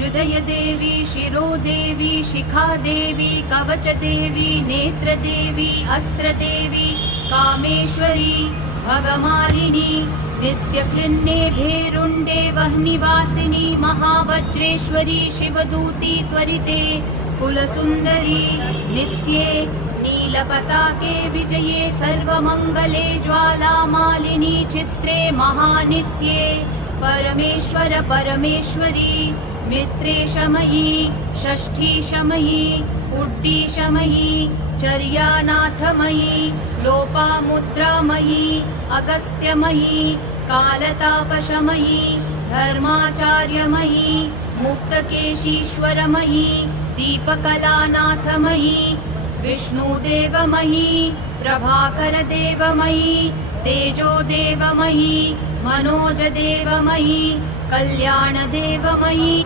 हृदयदेवी शिरोदेवी शिखादेवी कवचदेवी नेत्रदेवी अस्त्रदेवी कामेश्वरी भगमालिनी नित्यक्लिन्ने भेरुण्डे वह्निवासिनी महावज्रेश्वरी शिवदूती त्वरिते कुलसुन्दरी नित्ये नीलपताके विजये सर्वमङ्गले ज्वालामालिनी चित्रे महानित्ये परमेश्वर परमेश्वरी मित्रेशमयी षष्ठीशमयी उड्डीशमयी चर्यानाथमयी लोपामुद्रामयी अगस्त्यमयी कालतापशमयी धर्माचार्यमयी मुक्तकेशीश्वरमयी दीपकलानाथमयी विष्णुदेवमयी प्रभाकरदेवमयी तेजोदेवमयी मनोजदेवमयी कल्याणदेवमयी।